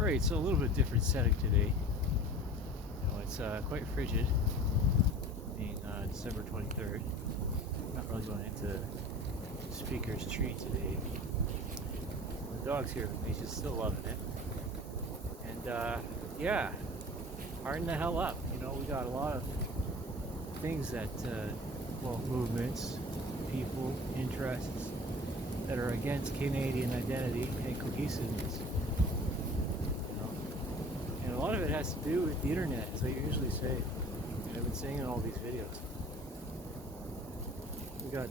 Alright, so a little bit different setting today. It's quite frigid, being December 23rd. Not really going into Speaker's Tree today. The dog's here with me, she's still loving it. And yeah, harden the hell up. We got a lot of things that, movements, people, interests that are against Canadian identity and cohesiveness. And a lot of it has to do with the internet, as I usually say. And I've been saying in all these videos. We got,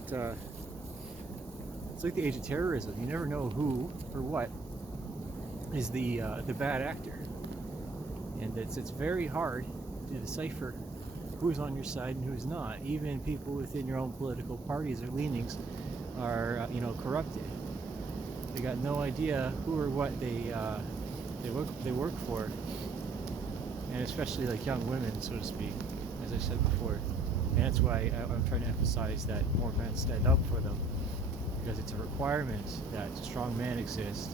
it's like the age of terrorism. You never know who or what is the bad actor. And it's very hard to decipher who's on your side and who's not. Even people within your own political parties or leanings are, corrupted. They got no idea who or what they work for, and especially like young women, so to speak, as I said before. And that's why I'm trying to emphasize that more men stand up for them, because it's a requirement that a strong man exists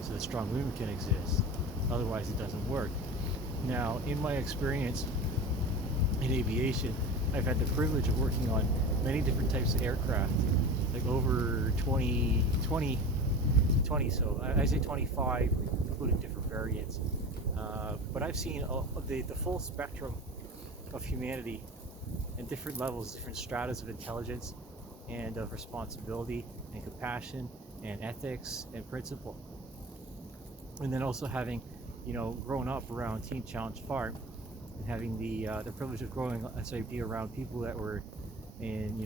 so that strong women can exist. Otherwise, it doesn't work. Now, in my experience in aviation, I've had the privilege of working on many different types of aircraft, like over 20, so I say 25, including different variants. But I've seen the full spectrum of humanity and different levels, different stratas of intelligence and of responsibility and compassion and ethics and principle. And then also having, grown up around Teen Challenge Farm and having the privilege of growing SID around people that were in,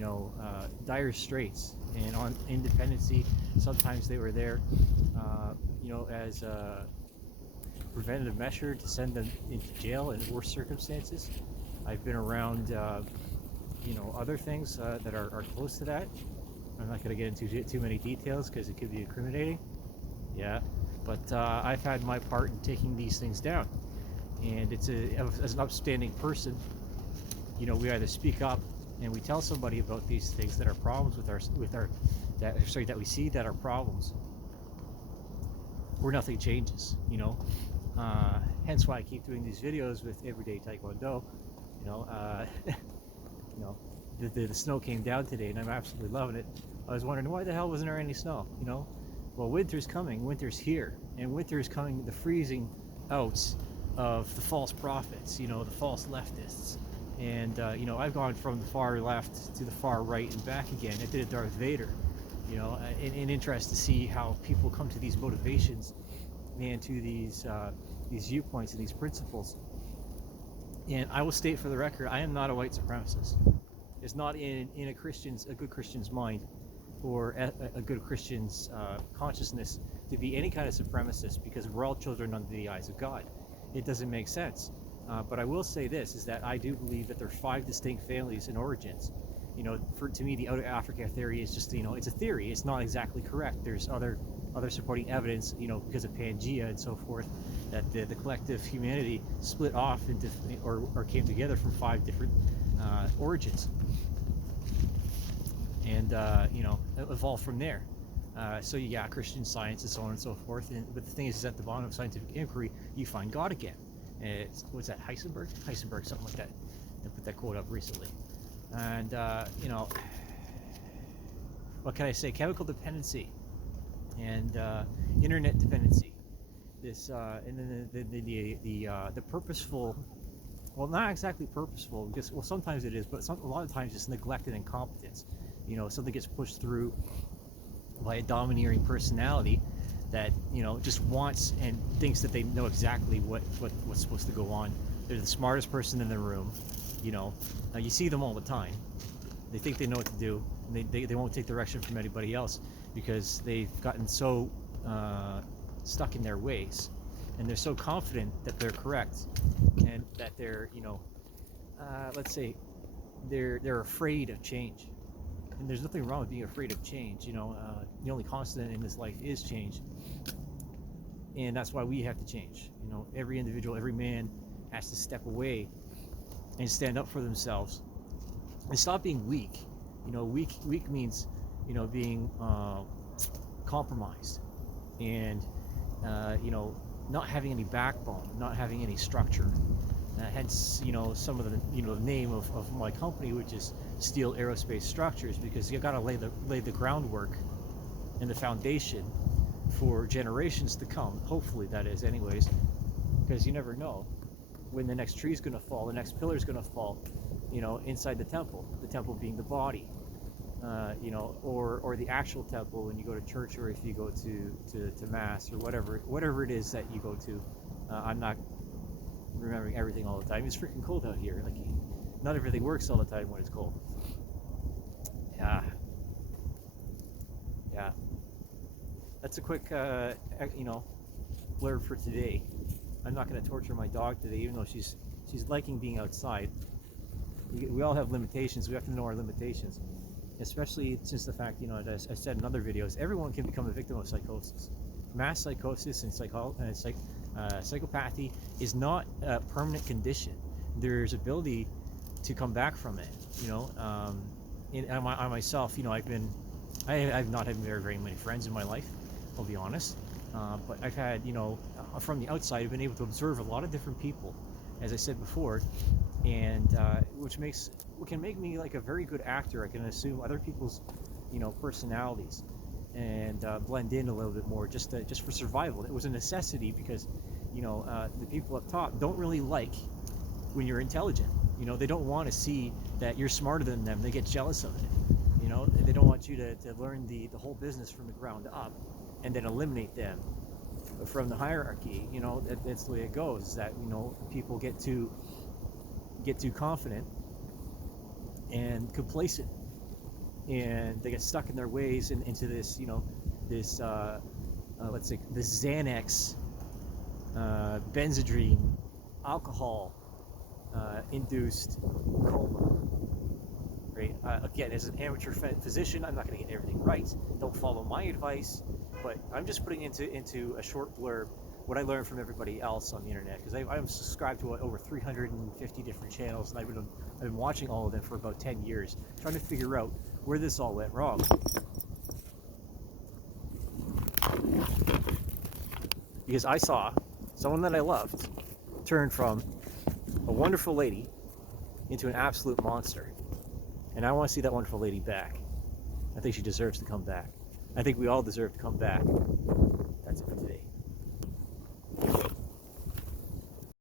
dire straits and on independency. Sometimes they were there, as a preventative measure to send them into jail in worse circumstances. I've been around, other things that are close to that. I'm not going to get into too many details because it could be incriminating. Yeah, but I've had my part in taking these things down. And it's as an upstanding person, we either speak up and we tell somebody about these things that are problems that we see that are problems, or nothing changes. Hence why I keep doing these videos with Everyday Taekwondo. The snow came down today and I'm absolutely loving it. I was wondering why the hell wasn't there any snow. Well, winter's coming, winter's here, and winter is coming, the freezing out of the false prophets, the false leftists. And I've gone from the far left to the far right and back again. I did a Darth Vader, in interest to see how people come to these motivations and to these viewpoints and these principles. And I will state for the record, I am not a white supremacist. It's not in a good Christian's mind or a good Christian's consciousness to be any kind of supremacist, because we're all children under the eyes of God. It doesn't make sense. But I will say this, is that I do believe that there are 5 distinct families and origins. To me, the out of Africa theory is just, it's a theory. It's not exactly correct. There's other supporting evidence, because of Pangea and so forth, that the collective humanity split off into, or came together from 5 different origins. And, evolved from there. So you got Christian Science and so on and so forth. But the thing is at the bottom of scientific inquiry, you find God again. What's that, Heisenberg, something like that. I put that quote up recently. And what can I say? Chemical dependency and internet dependency. This and then the purposeful. Well, not exactly purposeful, because sometimes it is, but a lot of times it's neglect and incompetence. Something gets pushed through by a domineering personality that just wants and thinks that they know exactly what's supposed to go on. They're the smartest person in the room. Now you see them all the time. They think they know what to do, and they won't take direction from anybody else because they've gotten so stuck in their ways, and they're so confident that they're correct, and that they're let's say they're afraid of change. And there's nothing wrong with being afraid of change. The only constant in this life is change, and that's why we have to change. Every individual, every man has to step away and stand up for themselves and stop being weak. Weak means being compromised and not having any backbone, not having any structure. Hence, some of the, the name of my company, which is Steel Aerospace Structures, because you got to lay the groundwork and the foundation for generations to come. Hopefully, that is, anyways, because you never know when the next tree is going to fall, the next pillar is going to fall, inside the temple being the body, or the actual temple when you go to church, or if you go to mass, or whatever it is that you go to. I'm not remembering everything all the time. It's freaking cold out here. Like, not everything works all the time when it's cold. Yeah. That's a quick, blurb for today. I'm not going to torture my dog today, even though she's liking being outside. We all have limitations. We have to know our limitations, especially since the fact, as I said in other videos, everyone can become a victim of psychosis. Mass psychosis and psychopathy is not a permanent condition. There's ability to come back from it. I myself, I've not had very many friends in my life, I'll be honest. But I've had, from the outside, I've been able to observe a lot of different people, as I said before, and which can make me like a very good actor. I can assume other people's, personalities, and blend in a little bit more, just for survival. It was a necessity because, the people up top don't really like when you're intelligent. They don't want to see that you're smarter than them. They get jealous of it. They don't want you to learn the whole business from the ground up and then eliminate them from the hierarchy. That's the way it goes, that people get too confident and complacent, and they get stuck in their ways and into this this let's say this Xanax, Benzedrine, alcohol induced coma. Right? Again, as an amateur physician, I'm not going to get everything right. Don't follow my advice, but I'm just putting into a short blurb what I learned from everybody else on the internet, because I'm subscribed to over 350 different channels, and I've been watching all of them for about 10 years, trying to figure out where this all went wrong. Because I saw someone that I loved turn from a wonderful lady into an absolute monster. And I want to see that wonderful lady back. I think she deserves to come back. I think we all deserve to come back. That's it for today.